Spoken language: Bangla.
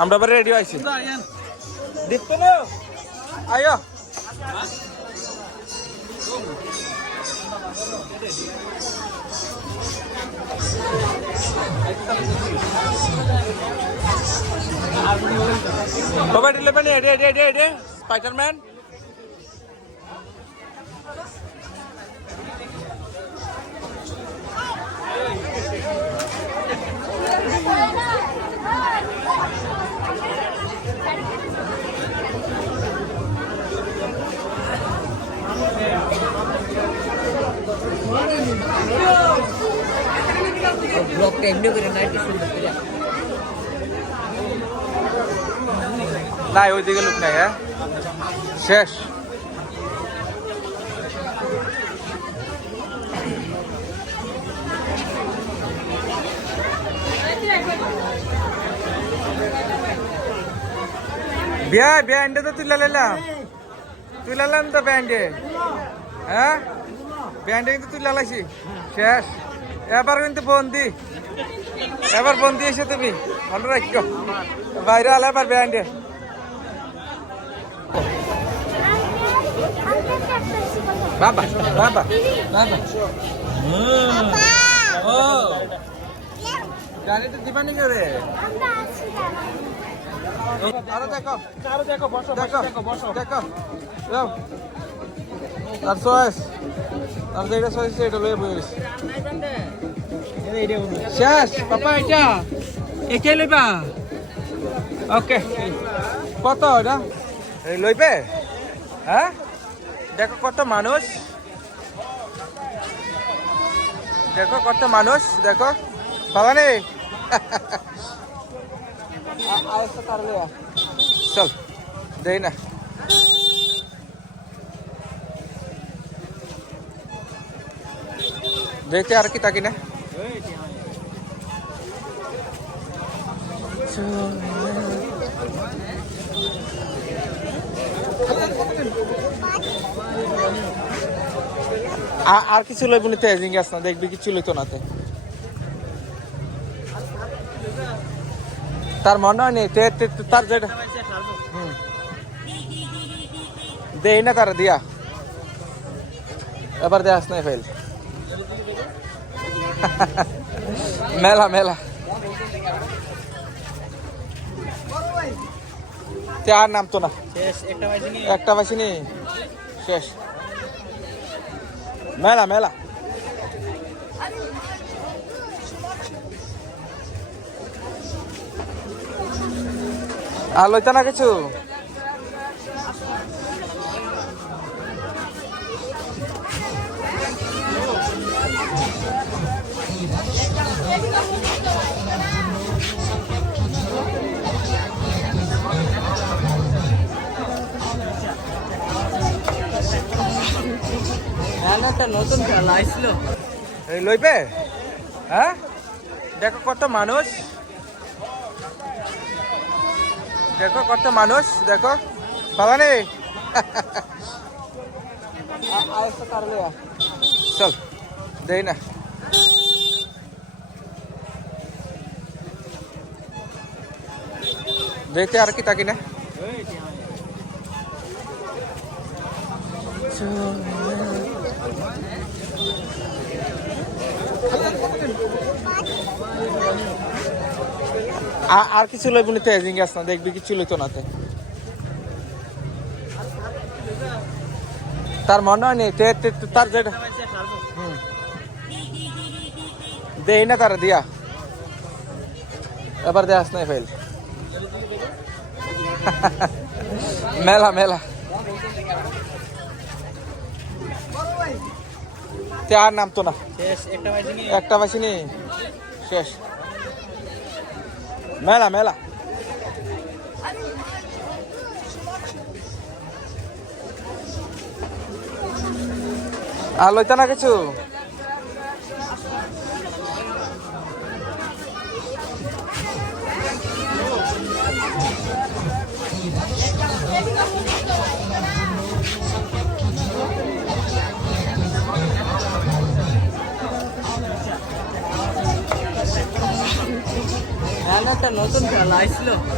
আমরা আবার রেডি আইছি দেখতো না আয়ো। বাবা দিলে মানে এডে এডে এডে এডে স্পাইডারম্যান ব্লগটা এমনি করে না একটু সুন্দর করে নাই, ওইদিকে লোক নাই হ্যাঁ? শেষ। বিয়া ব্যান্ডে তো তুলে লাইলাম তুলে লাইলাম তো ব্যান্ডে হ্যাঁ? ব্যান্ডে কিন্তু তুই লাইছি। শেষ। এবার কিন্তু বন্দি। এবার বন্দি এসে তুমি। মনে রাখো বাইরে আলে এবার ব্যান্ডে বাবা বাবা। বাবা। দেখো। দেখো বসো দেখো দেখো আর সয়েস আর যেটা সয়েস এটা লয়ে বইস শেষ। পাপা এটা একে লইবা? ওকে। কত এটা? এই লইবে? হ্যাঁ? দেখো কত মানুষ। দেখো কত মানুষ দেখো। বাবা নেই চল। দেই না। দেখতে আর কি তাকি না। আর কিছু লইব নিতে গাছ না দেখবি কিছু লইতো নাতে তার মনে হয় নি তার যেটা। দেই না তারা দিয়া। এবার দেয়াস নাই ফেল মেলা মেলা। আর নামতো না। একটা একটা বাসিনি শেষ। মেলা মেলা। আর লইতে না কিছু? একটা নতুন খেলা আসছিল এই লইবে? হ্যাঁ? দেখো কত মানুষ। দেখো কত মানুষ, দেখো। বাবা নেই চল, দেই না। দেখতে আর কি তাকি না আর কিছু লইব নিতে এজিং গাছ না দেখবি কিছু লইতো নাতে তার মনে হয় নি তে- তে- তে- তার যেটা হুম। দেই না তারা দিয়া। এবার দেয়াস নাই ফেল মেলা মেলা। তে আর নামতো না। একটা বাসিনি শেষ। মেলা মেলা আর লইতে না কিছু একটা নতুন খেলা আসছিল